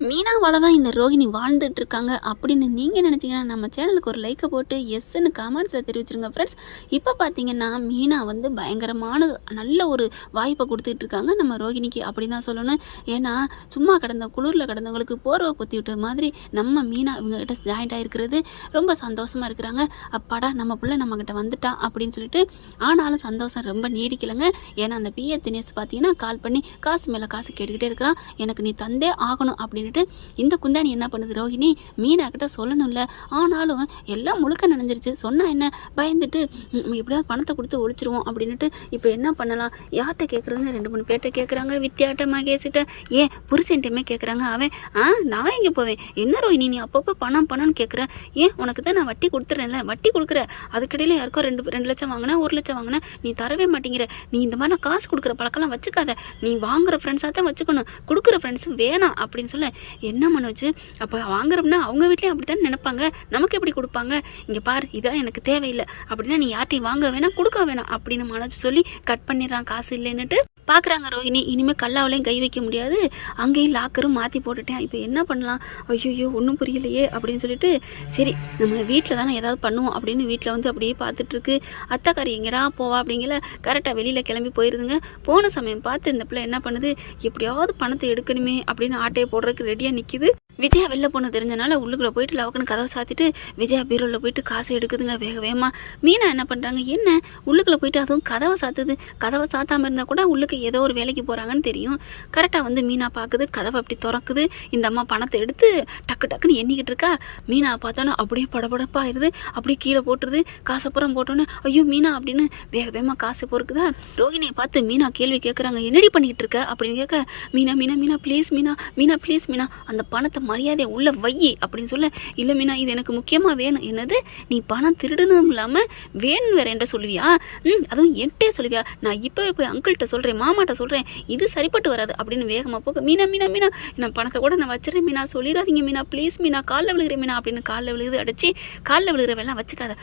மீனாவால தான் இந்த ரோகிணி வாழ்ந்துட்டு இருக்காங்க அப்படின்னு நீங்கள் நினச்சிங்கன்னா நம்ம சேனலுக்கு ஒரு லைக்கை போட்டு எஸ்ன்னு கமெண்ட்ஸில் தெரிவிச்சிருங்க ஃப்ரெண்ட்ஸ். இப்போ பார்த்தீங்கன்னா மீனா வந்து பயங்கரமான நல்ல ஒரு வாய்ப்பை கொடுத்துட்டு இருக்காங்க நம்ம ரோகிணிக்கு அப்படி தான் சொல்லணும். ஏன்னா சும்மா கிடந்த குளிரில் கிடந்தவங்களுக்கு போர்வை பொத்தி விட்ட மாதிரி நம்ம மீனா இவங்ககிட்ட ஜாயிண்ட் ஆகிருக்கிறது ரொம்ப சந்தோஷமாக இருக்கிறாங்க. அப்பாடா நம்ம பிள்ளை நம்மக்கிட்ட வந்துட்டான் அப்படின்னு சொல்லிட்டு. ஆனாலும் சந்தோஷம் ரொம்ப நீடிக்கலைங்க. ஏன்னா அந்த பிஏ தினேஷ் பார்த்தீங்கன்னா கால் பண்ணி காசு மேலே காசு கேட்டுக்கிட்டே இருக்கிறான். எனக்கு நீ தந்தே ஆகணும் அப்படின்னு இந்த குந்தாணி என்ன பண்ணுது, ரோகிணி மீனா கிட்ட சொல்லணும்ல. ஆனாலும் எல்லாம் முழுக்க நினைஞ்சிருச்சு. சொன்னா என்ன, பயந்துட்டு எப்படியாவது பணத்தை கொடுத்து ஒழிச்சிருவோம் அப்படின்ட்டு இப்போ என்ன பண்ணலாம், யார்கிட்ட கேட்குறதுன்னு 2-3 பேர்கிட்ட கேட்குறாங்க. வித்யாட்ட, மகேஷ்கிட்ட, ஏன் புருஷன்ட்டுமே கேட்குறாங்க. அவன் நான் எங்கே போவேன், என்ன ரோகிணி நீ அப்பப்போ பணம்னு கேட்குறேன், ஏன் உனக்கு தான் நான் வட்டி கொடுத்துட்றேன்ல, வட்டி கொடுக்குற, அதுக்கடையில் யாருக்கோ 2 லட்சம் வாங்கினேன், 1 லட்சம் வாங்கினேன், நீ தரவே மாட்டேங்கிற. நீ இந்த மாதிரி நான் காசு கொடுக்குற பழக்கம்லாம் வச்சுக்காத, நீ வாங்குற ஃப்ரெண்ட்ஸாக தான் வச்சுக்கணும், கொடுக்குற ஃப்ரெண்ட்ஸும் வேணாம் அப்படின்னு சொல்ல. என்ன மனோச்சு, அப்போ வாங்குறோம்னா அவங்க வீட்லேயும் அப்படி தானே நினைப்பாங்க, நமக்கு எப்படி கொடுப்பாங்க, இங்கே பாரு இதான் எனக்கு தேவையில்லை அப்படின்னா நீ யார்ட்டையும் வாங்க வேணாம் கொடுக்க வேணாம் அப்படின்னு மனோஜ் சொல்லி கட் பண்ணிடுறான் காசு இல்லைன்னுட்டு. பார்க்குறாங்க ரோஹிணி, இனிமேல் கல்லாவிலையும் கை வைக்க முடியாது, அங்கேயும் லாக்கரும் மாற்றி போட்டுட்டேன், இப்போ என்ன பண்ணலாம், ஐயோ ஒன்றும் புரியலையே அப்படின்னு சொல்லிட்டு சரி நம்ம வீட்டில் தானே ஏதாவது பண்ணுவோம் அப்படின்னு வீட்டில் வந்து அப்படியே பார்த்துட்ருக்கு. அத்தைக்காரி எங்கடா போவா அப்படிங்கிற கரெக்டாக வெளியில் கிளம்பி போயிருதுங்க. போன சமயம் பார்த்து இந்த பிள்ளை என்ன பண்ணுது, எப்படியாவது பணத்தை எடுக்கணுமே அப்படின்னு ஆட்டையை போடுறதுக்கு ரெடியாக நிற்கிது. விஜயா வெளில போன தெரிஞ்சனால உள்ளுக்குள்ளே போயிட்டு லவக்குன்னு கதவை சாத்திட்டு விஜயா பீரோவில் போயிட்டு காசை எடுக்குதுங்க வேக வேகமாக. மீனா என்ன பண்ணுறாங்க, என்ன உள்ளுக்குள்ளே போயிட்டு அதுவும் கதவை சாத்துது, கதவை சாத்தாமல் இருந்தால் கூட உள்ளுக்கு ஏதோ ஒரு வேலைக்கு போகிறாங்கன்னு தெரியும். கரெக்டாக வந்து மீனா பார்க்குது, கதவை அப்படி திறக்குது. இந்த அம்மா பணத்தை எடுத்து டக்குன்னு எண்ணிக்கிட்டு இருக்கா. மீனா பார்த்தோன்னா அப்படியே படபடப்பாயிருது, அப்படியே கீழே போட்டுருது. காசை புறம் போட்டோன்னு ஐயோ மீனா அப்படின்னு வேக வேகமாக காசை பொறுக்குதா. ரோகிணியை பார்த்து மீனா கேள்வி கேட்குறாங்க, என்னடி பண்ணிக்கிட்டு இருக்க அப்படின்னு கேட்க, மீனா மீனா மீனா ப்ளீஸ் மீனா, மீனா ப்ளீஸ் மீனா அந்த பணத்தை மரியாதை உள்ள வையி அப்படின்னு சொல்ல. இல்லை மீனா இது எனக்கு முக்கியமாக வேணும். என்னது, நீ பணம் திருடணும் இல்லாமல் வேணும் வேற என்கிட்ட சொல்லுவியா, அதுவும் என்கிட்டே சொல்லுவியா, நான் இப்போவே போய் அங்கிள்கிட்ட சொல்கிறேன், மாமாட்ட சொல்கிறேன், இது சரிப்பட்டு வராது அப்படின்னு வேகமாக போக. மீனா மீனா மீனா நான் பணத்தை கூட நான் வச்சுறேன் மீனா, சொல்லிடாதீங்க மீனா ப்ளீஸ் மீனா, காலில் விழுகிறேன் மீனா அப்படின்னு காலில் விழுகுது. அடிச்சு காலில் விழுகிறவெல்லாம் வச்சுக்காத,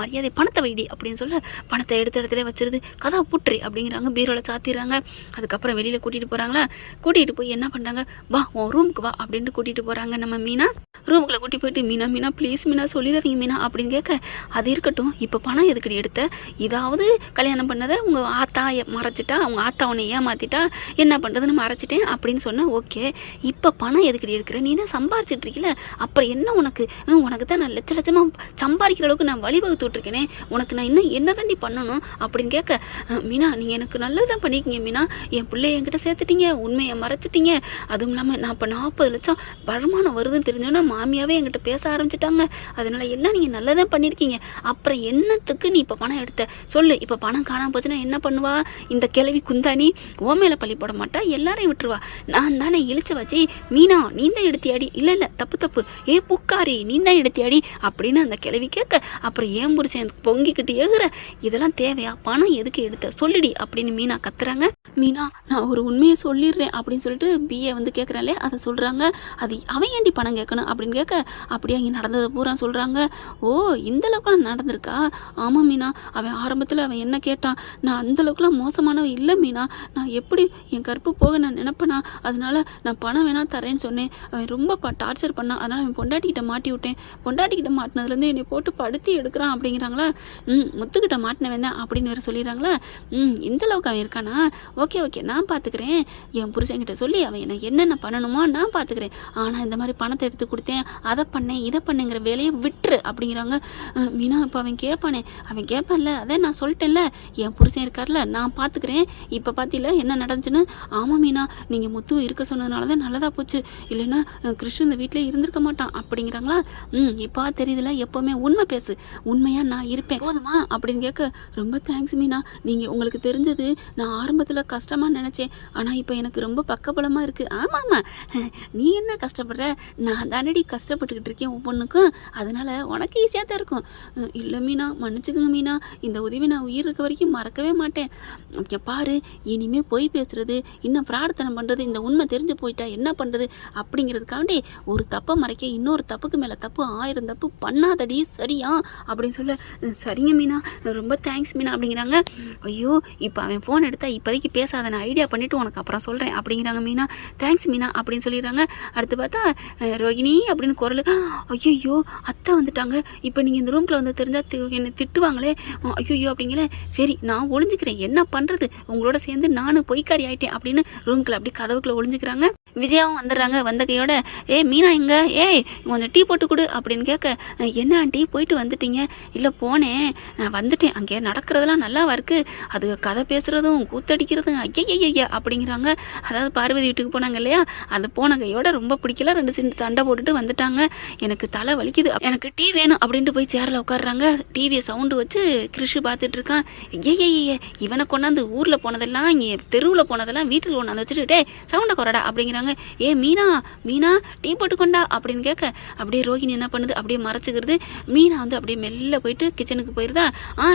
மரியாதை பணத்தை வைடி அப்படின்னு சொல்ல. பணத்தை எடுத்த இடத்துல வச்சிருது. கதவை புட்டுறி அப்படிங்கிறாங்க, பீரோவில் சாத்திடுறாங்க. அதுக்கப்புறம் வெளியில் கூட்டிகிட்டு போகிறாங்களா, கூட்டிகிட்டு போய் என்ன பண்ணுறாங்க, வா உன் ரூமுக்கு வா அப்படின்ட்டு கூட்டிகிட்டு போகிறாங்க. நம்ம மீனா ரூமுக்குள்ளே கூட்டி போயிட்டு மீனா மீனா ப்ளீஸ் மீனா சொல்லிடாதீங்க மீனா அப்படின்னு கேட்க, அது இருக்கட்டும் இப்போ பணம் எதுக்கடி எடுத்த, இதாவது கல்யாணம் பண்ணதை உங்கள் ஆத்தா மறைச்சிட்டா, அவங்க ஆத்தா உன்னை ஏமாற்றிட்டா, என்ன பண்ணுறதுன்னு மறைச்சிட்டேன் அப்படின்னு சொன்னேன். ஓகே இப்போ பணம் எதுக்கடி எடுக்கிற, நீ தான் சம்பாரிச்சிட்டு இருக்கல, அப்புறம் என்ன உனக்கு, உனக்கு தான் நான் லட்சமாக சம்பாதிக்கிற அளவுக்கு நான் வழிவகுத்து விட்ருக்கேனே, உனக்கு நான் இன்னும் என்ன தாண்டி பண்ணணும் அப்படின்னு கேட்க, மீனா நீங்கள் எனக்கு நல்லது தான் பண்ணிக்கிங்க மீனா, என் பிள்ளைய என்கிட்ட சேர்த்துட்டீங்க, உண்மையை மறைச்சிட்டீங்க, அதுவும் இல்லாமல் நான் இப்போ 40 லட்சம் வருமானம் வருதுன்னு தெரிஞ்சோன்னா மாமியாவே என்கிட்ட பேச ஆரம்பிச்சிட்டாங்க, அதனால எல்லாம் நீங்கள் நல்லதான் பண்ணியிருக்கீங்க, அப்புறம் என்னத்துக்கு நீ இப்போ பணம் எடுத்த சொல்லு, இப்போ பணம் காணாமல் போச்சுன்னா என்ன பண்ணுவா, இந்த கிழவி குந்தாணி ஓ மேலே பள்ளி போட மாட்டா, எல்லாரையும் விட்டுருவா, நான் தானே இழிச்ச வச்சு, மீனா நீ தான் எடுத்தியாடி, இல்லை தப்பு ஏ புக்காரி நீ தான் எடுத்தியாடி அப்படின்னு அந்த கிழவி கேட்க, அப்புறம் ஏன் புரிச்சேன் பொங்கிக்கிட்டு ஏகுற, இதெல்லாம் தேவையா, பணம் எதுக்கு எடுத்த சொல்லிடி அப்படின்னு மீனா கத்துறாங்க. மீனா நான் ஒரு உண்மையை சொல்லிடுறேன் அப்படின்னு சொல்லிட்டு பிஏ வந்து கேட்குறாளே அதை சொல்கிறாங்க. அது அவன் ஏண்டி பணம் கேட்கணும் அப்படின்னு கேட்க, அப்படியே அங்கே நடந்தது பூரா சொல்கிறாங்க. ஓ இந்தளவுக்குலாம் நடந்திருக்கா, ஆமாம் மீனா, அவன் ஆரம்பத்தில் அவன் என்ன கேட்டான், நான் அந்தளவுக்குலாம் மோசமானவன் இல்லை மீனா, நான் எப்படி என் கற்பு போக நான் நினைப்பேனா, அதனால நான் பணம் வேணால் தரேன்னு சொன்னேன், அவன் ரொம்ப டார்ச்சர் பண்ணான், அதனால் அவன் பொண்டாட்டிக்கிட்ட மாட்டி விட்டேன், பொண்டாட்டிக்கிட்ட மாட்டினதுலேருந்து என்னை போட்டு படுத்தி எடுக்கிறான் அப்படிங்கிறாங்களா, முத்துக்கிட்ட மாட்டினவன் தான் அப்படின்னு வேறு சொல்லிடுறாங்களா. இந்தளவுக்கு அவன் இருக்கானா, ஓகே நான் பார்த்துக்கிறேன், என் புருஷன்கிட்ட சொல்லி அவன் எனக்கு என்னென்ன பண்ணணுமோ நான் பார்த்துக்கிறேன், ஆனால் இந்த மாதிரி பணத்தை எடுத்து கொடுத்தேன், அதை பண்ணேன் இதை பண்ணேங்கிற வேலையை விட்டுரு அப்படிங்கிறாங்க. மீனா இப்போ அவன் கேட்பான்ல, அதை நான் சொல்லிட்டேன்ல, என் புருஷன் இருக்கார்ல நான் பார்த்துக்கிறேன், இப்போ பார்த்தில என்ன நடந்துச்சுன்னு. ஆமாம் மீனா நீங்கள் முத்து இருக்க சொன்னதுனால தான் நல்லதாக போச்சு, இல்லைன்னா கிருஷ்ணன் இந்த வீட்டிலே இருந்திருக்க மாட்டான் அப்படிங்கிறாங்களா. இப்போ தெரியுதுல, எப்போவுமே உண்மை பேசு, உண்மையாக நான் இருப்பேன் போதுமா அப்படின்னு கேட்க, ரொம்ப தேங்க்ஸ் மீனா, நீங்கள் உங்களுக்கு தெரிஞ்சது நான் ஆரம்பத்தில் கஷ்டமாக நினச்சேன், ஆனால் இப்போ எனக்கு ரொம்ப பக்கபலமாக இருக்குது. ஆமாம் நீ என்ன கஷ்டப்படுற, நான் தானடி கஷ்டப்பட்டுக்கிட்டு இருக்கேன் ஒவ்வொன்றுக்கும், அதனால் உனக்கு ஈஸியாக தான் இருக்கும். இல்லை மீனா மன்னிச்சுக்கோங்க மீனா, இந்த உதவி நான் உயிர் இருக்க வரைக்கும் மறக்கவே மாட்டேன். இங்கே பாரு இனிமேல் பொய் பேசுகிறது, இன்னும் பிரார்த்தனம் பண்ணுறது, இந்த உண்மை தெரிஞ்சு போயிட்டா என்ன பண்ணுறது அப்படிங்கிறதுக்காண்டி ஒரு தப்பை மறைக்க இன்னொரு தப்புக்கு மேலே தப்பு 1000 தப்பு பண்ணாதடி சரியா அப்படின்னு சொல்ல. சரிங்க மீனா ரொம்ப தேங்க்ஸ் மீனா அப்படிங்கிறாங்க. ஐயோ இப்போ அவன் ஃபோன் எடுத்தால் இப்போதைக்கு பேசாத, நான் ஐடியா பண்ணிவிட்டு உனக்கு அப்புறம் சொல்கிறேன் அப்படிங்கிறாங்க மீனா. தேங்க்ஸ் மீனா அப்படின்னு சொல்லிடுறாங்க. அடுத்து பார்த்தா பார்த்தா ரோகிணி அப்படின்னு குரல். ஐயோ அத்தை வந்துட்டாங்க, இப்போ நீங்கள் இந்த ரூம்குள்ளே வந்து தெரிஞ்சால் என்னை திட்டுவாங்களே, ஐயோ அப்படிங்கிற. சரி நான் ஒளிஞ்சிக்கிறேன், என்ன பண்ணுறது, உங்களோட சேர்ந்து நானும் பொய்க்காரி ஆயிட்டேன் அப்படின்னு ரூம்குள்ளே அப்படி கதவுக்குள்ளே ஒளிஞ்சிக்கிறாங்க. விஜயாவும் வந்துடுறாங்க. வந்த கையோட மீனா எங்க, கொஞ்சம் டீ போட்டு கொடு அப்படின்னு கேட்க, என்ன ஆண்டி போயிட்டு வந்துட்டீங்க? இல்லை போனேன், நான் வந்துட்டேன், அங்கே நடக்கிறதெல்லாம் நல்லாவா இருக்குது, அது கதை பேசுகிறதும் கூத்தடிக்கிறதும் ஐயா அப்படிங்கிறாங்க. அதாவது பார்வதி வீட்டுக்கு போனாங்க இல்லையா, அது போன கையோட ரொம்ப பிடிக்கல, 2 சண்டை போட்டுட்டு வந்துட்டாங்க, எனக்கு தலை வலிக்குது, எனக்கு டீ வேணும் அப்படின்ட்டு போய் சேரில் உட்காடுறாங்க. டிவியை சவுண்டு வச்சு கிருஷி பார்த்துட்டு இருக்கான். இவனை கொண்டாந்து ஊரில் போனதெல்லாம் இங்கே தெருவில் போனதெல்லாம் வீட்டில் கொண்டாந்து வச்சுட்டு டே சவுண்டை குறடா அப்படிங்கிறாங்க. மீனா மீனா டீ போட்டு கொண்டா அப்படின்னு கேட்க, அப்படியே ரோஹிணி என்ன பண்ணுது, அப்படியே மறைச்சிக்கிறது. மீனா வந்து அப்படியே மெல்ல போயிட்டு கிச்சனுக்கு போயிருதா.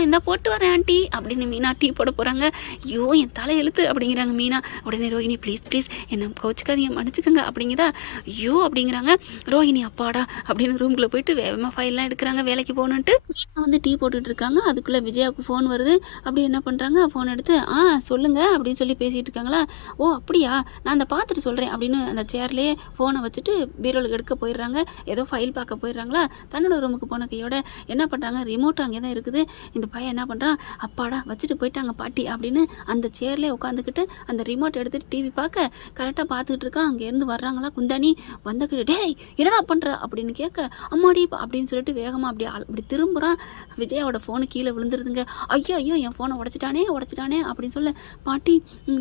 இந்த போட்டு வரேன் ஆண்டி அப்படின்னு மீனா டீ போட போகிறாங்க. ஐயோ என் தலை எழுத்து அப்படிங்கிறாங்க மீனா. உடனே ரோஹிணி ப்ளீஸ் என்ன கோச்சுக்காதீங்க, மன்னிச்சுக்கோங்க அப்படிங்கிறதா. ஐயோ அப்படிங்கிறாங்க. ரோஹிணி அப்பாடா அப்படின்னு ரூம்குள்ளே போயிட்டு வேகமாக ஃபைல்லாம் எடுக்கிறாங்க வேலைக்கு போகணுன்ட்டு. மீனா வந்து டீ போட்டுட்டு இருக்காங்க. அதுக்குள்ளே விஜயாவுக்கு ஃபோன் வருது. அப்படி என்ன பண்ணுறாங்க, ஃபோன் எடுத்து சொல்லுங்க அப்படின்னு சொல்லி பேசிகிட்டு இருக்காங்களா. ஓ அப்படியா, நான் அந்த பார்த்துட்டு சொல்கிறேன் அப்படின்னு அந்த சேர்லேயே ஃபோனை வச்சுட்டு பீரோலுக்கு எடுக்க போயிடுறாங்க. ஏதோ ஃபைல் பார்க்க போயிடுறாங்களா. தன்னோட ரூமுக்கு போன கையோட என்ன பண்ணுறாங்க, ரிமோட் அங்கே தான் இருக்குது. இந்த பையன் என்ன பண்ணுறான், அப்பாடா வச்சுட்டு போயிட்டாங்க பாட்டி அப்படின்னு அந்த சேர்லேயே உட்காந்துக்கிட்டு அந்த ரிமோட் எடுத்துகிட்டு டிவி பார்க்க கரெக்டாக பார்த்துக்கிட்டு இருக்கான். அங்கேருந்து வர்றாங்களா குந்தானி. வந்தக்கிட்டு டேய் என்னடா பண்ணுற அப்படின்னு கேட்க, அம்மாடி அப்படின்னு சொல்லிட்டு வேகமாக அப்படி திரும்புகிறான். விஜயாவோட ஃபோனு கீழே விழுந்துருதுங்க. ஐயோ என் ஃபோனை உடச்சிட்டானே அப்படின்னு சொல்ல, பாட்டி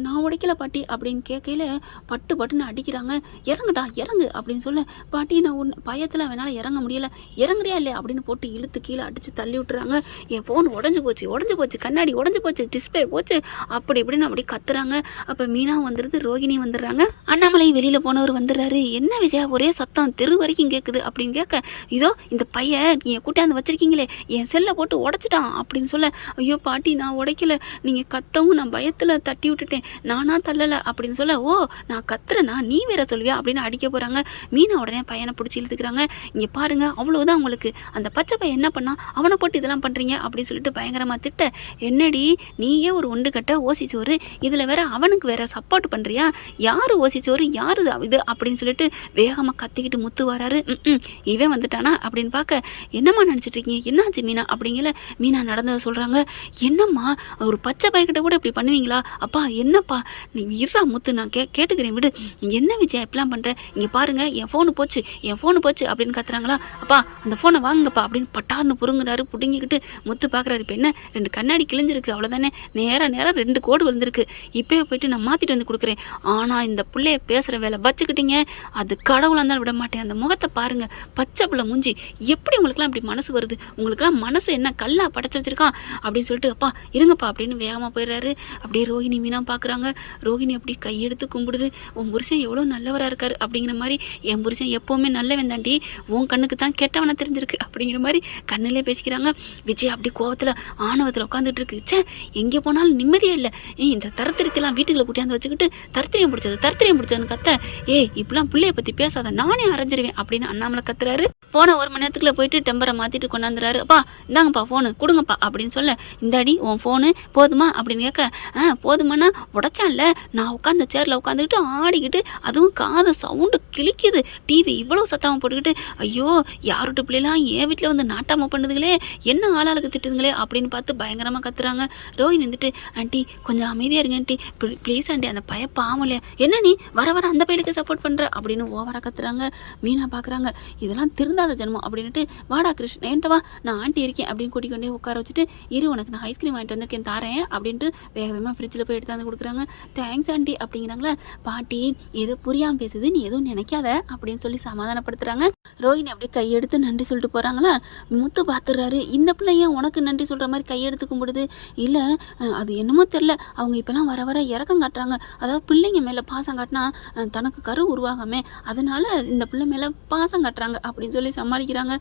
நான் உடைக்கல பாட்டி அப்படின்னு கேட்கையில பட்டுன்னு அடிக்கிறாங்க. இறங்குடா இறங்கு அப்படின்னு சொல்ல, பாட்டி நான் பயத்தில் வேணாலும் இறங்க முடியலை, இறங்குறியா இல்லையா அப்படின்னு போட்டு இழுத்து கீழே அடித்து தள்ளி விட்டுறாங்க. என் ஃபோன் உடஞ்சி போச்சு, கண்ணாடி உடஞ்சி போச்சு, டிஸ்பிளே போச்சு அப்படி இப்படின்னு அப்படி கத்துறாங்க. அப்போ மீனாவும் வந்துடுது, ரோகிணி வந்துடுறாங்க. அண்ணாமலை வெளியில் போனவர் வந்துடுறாரு. என்ன விஜயா ஒரே சத்தம் தெரு வரைக்கும் கேட்குது அப்படின்னு கேட்க, இதோ இந்த பையன் நீங்கள் கூட்டாந்து வச்சிருக்கீங்களே என் செல்லை போட்டு உடச்சிட்டான் அப்படின்னு சொல்ல, ஐயோ பாட்டி நான் உடைக்கல, நீங்கள் கத்தவும் நான் பயத்தில் தட்டி விட்டுட்டேன், நானா தள்ளலை அப்படின்னு சொல்ல, ஓ நான் கத்துறேனா நீ வேற சொல்வியா அப்படின்னு அடிக்க போகிறாங்க. மீனா உடனே பையனை பிடிச்சி இழுத்துக்கிறாங்க. இங்கே பாருங்க அவ்வளோதான் உங்களுக்கு, அந்த பச்சை பையன் என்ன பண்ணா, அவனை போட்டு இதெல்லாம் பண்ணுறீங்க அப்படின்னு சொல்லிட்டு பயங்கரமாக திட்ட, என்னடி நீயே ஒரு ஒண்டு கட்ட ஓசி சோறு, இதில் வேற அவனுக்கு வேற சப்போர்ட் பண்ணுறியா, யார் ஓசி சோறு யாரு இது அப்படின்னு சொல்லிட்டு வேகமாக கத்திக்கிட்டு முத்து வராரு. இவன் வந்துட்டானா அப்படின்னு பார்க்க, என்னம்மா நினச்சிட்டு இருக்கீங்க, என்னாச்சு மீனா அப்படிங்கல. மீனா நடந்ததை சொல்கிறாங்க. என்னம்மா ஒரு பச்சை பையன்கிட்ட கூட இப்படி பண்ணுவீங்களா, அப்பா என்னப்பா நீ இருறா முத்து, நான் கேட்டுக்கிறேன் விடு, என்ன விஜயா இப்படிலாம் பண்ணுற, இங்கே பாருங்க என் ஃபோனு போச்சு அப்படின்னு கத்துறாங்களா. அப்பா அந்த ஃபோனை வாங்குங்கப்பா அப்படின்னு பட்டார்னு புருங்குறாரு. புடுங்கிக்கிட்டு முத்து பார்க்குறாரு. இப்போ என்ன 2 கண்ணாடி கிழிஞ்சிருக்கு அவ்வளோதானே, நேராக 2 கோடு விழுந்திருக்கு, இப்போயே போயிட்டு நான் மாற்றிட்டு வந்து கொடுக்குறேன், ஆனால் இந்த பிள்ளைய பேசுகிற வேலை வச்சுக்கிட்டீங்க அது கடவுளாக இருந்தாலும் விட மாட்டேன், அந்த முகத்தை பாருங்க பச்சை பிள்ளை மூஞ்சி, எப்படி உங்களுக்குலாம் இப்படி மனசு வருது, உங்களுக்குலாம் மனசு என்ன கல்லா படைச்சி வச்சிருக்கான் அப்படின்னு சொல்லிட்டு, அப்பா இருங்கப்பா அப்படின்னு வேகமாக போயிடுறாரு. அப்படியே ரோஹிணி மீனா பார்க்குறாங்க. ரோஹிணி அப்படி கையெடுத்து கும்பிடுது. உன் புருஷன் எவ்வளோ நல்லவராக இருக்காரு அப்படிங்கிற மாதிரி, என் புருஷன் எப்போவுமே நல்லவன் தாண்டி, உன் கண்ணுக்கு தான் கெட்டவனா தெரிஞ்சிருக்கு அப்படிங்கிற மாதிரி கண்ணிலே பேசிக்கிறாங்க. விஜய் அப்படி கோவத்தில் ஆணவத்தில் உட்காந்துட்டு இருக்கு. எங்கே போனாலும் நிம்மதியே இல்லை, இந்த தரத்திரத்தெல்லாம் வீட்டுக்குள்ள கூட்டியாந்து வச்சுக்கிட்டு தரத்திரியம் பிடிச்சதுன்னு கத்த, இப்படிலாம் பிள்ளைய பற்றி பேசாத, நானே அரைஞ்சிருவேன் அப்படின்னு அண்ணாமலை கத்துறாரு. போன 1 மணி நேரத்துக்குள்ள போயிட்டு டெம்பரை மாற்றிட்டு கொண்டாந்துறாரு. அப்பா இந்தாங்கப்பா ஃபோனு கொடுங்கப்பா அப்படின்னு சொல்ல, இந்தாடி உன் ஃபோனு போதுமா அப்படின்னு கேட்க, போதுமானா உடைச்சான்ல, நான் உட்காந்த சேரில் உட்காந்துக்கிட்டு ஆடிக்கிட்டு, அதுவும் காதை சவுண்டு கிழிக்குது, டிவி இவ்வளோ சத்தமாக போட்டுக்கிட்டு, ஐயோ யாருட்டு பிள்ளைலாம் என் வீட்டில் வந்து நாட்டாமல் பண்ணுதுங்களே, என்ன ஆளாளுக்கு திட்டுதுங்களே அப்படின்னு பார்த்து பயங்கரமாக கத்துறாங்க. ரோஹிணி வந்துட்டு, ஆண்டி கொஞ்சம் அமைதியாக இருங்க ஆண்டி, ப்ளீஸ் ஆண்டி, அந்த பையன் பாவம் இல்லையா, என்ன நீ வர அந்த பையலுக்கு சப்போர்ட் பண்ணுற அப்படின்னு ஓவராக கத்துறாங்க. மீனா பார்க்குறாங்க, இதெல்லாம் திருந்தாத ஜென்மம் அப்படின்ட்டு, வாடா கிருஷ்ண என்கிட்ட வா, நான் ஆண்டி இருக்கேன் அப்படின்னு கூட்டிக்கொண்டே உட்கார வச்சுட்டு, இரு உனக்கு நான் ஐஸ்கிரீம் வாங்கிட்டு வந்திருக்கேன் தாரேன் அப்படின்ட்டு வேகமாக ஃப்ரிட்ஜில் போய் எடுத்து வந்து கொடுக்குறாங்க. தேங்க்ஸ் ஆண்டி அப்படிங்கிறாங்களா. பாட்டி ஏதோ புரியாமல் பேசுது, நீ எதுவும் நினைக்காத அப்படின்னு சொல்லி சமாதானப்படுத்துகிறாங்க. ரோஹிணி அப்படியே கையெடுத்து நன்றி சொல்லிட்டு போகிறாங்களா. முத்து பார்த்துடுறாரு. இந்த பிள்ளை ஏன் உனக்கு நன்றி சொல்கிற மாதிரி கையெடுத்து கும்பிடுது, இல்லை அது என்னமோ தெரில, அவங்க இப்போலாம் வர இறக்கம் காட்டுறாங்க, அதாவது பிள்ளைங்க மேலே பாசம் காட்டினா தனக்கு கரு உருவாகாமே, அதனால இந்த பிள்ளை மேலே பாசம் காட்டுறாங்க அப்படின்னு சொல்லி சமாளிக்கிறாங்க.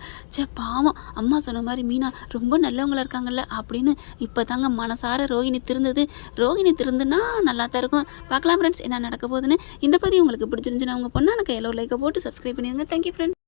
பாவம் அம்மா சொன்ன மாதிரி மீனா ரொம்ப நல்லவங்களா இருக்காங்கல்ல அப்படின்னு இப்போ தாங்க மனசார ரோஹிணி திருந்தது. ரோஹிணி திருந்துனா நல்லா தான் இருக்கும். பார்க்கலாம் ஃப்ரெண்ட்ஸ் என்ன நடக்க போகுதுன்னு. இந்த பதிவு உங்களுக்கு பிடிச்சிருந்துச்சுன்னா உங்கள் பொண்ணான கையில் ஒரு லைக்கை போட்டு சப்ஸ்கிரைப் பண்ணிடுங்க. Thank you friends.